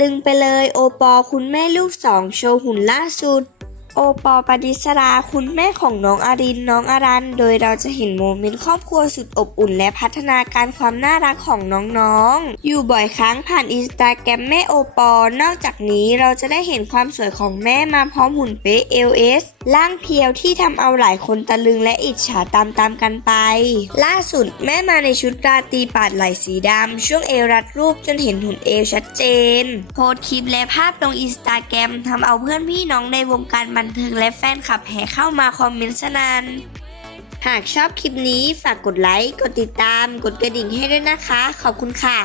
ลึงไปเลย โอปอคุณแม่ลูกสองโชว์หุ่นล่าสุด โอปอปดิสราคุณแม่ของน้องอารินน้องอารัน โดยเราจะเห็นโมเมนต์ครอบครัวสุดอบอุ่น และพัฒนาการความน่ารักของน้องๆ อยู่บ่อยครั้งผ่านอินสตาแกรมแม่โอปอนอกจากนี้เราจะได้เห็นความสวยของแม่มาพร้อมหุ่นเป๊ะ LS ร่างเพียวที่ทำเอาหลายคนตะลึงและอิจฉาตามๆกันไป ล่าสุดแม่มาในชุดราตรีปาดไหล่สีดำช่วงเอวรัดรูปจนเห็นหุ่นเอวชัดเจน โพสคลิปและภาพลงอินสตาแกรมทำเอาเพื่อนพี่น้องในวงการบันเทิงและแฟนคลับแห่เข้ามาคอมเมนต์สนานหากชอบคลิปนี้ฝากกดไลค์ กดติดตาม กดกระดิ่งให้ด้วยนะคะ ขอบคุณค่ะ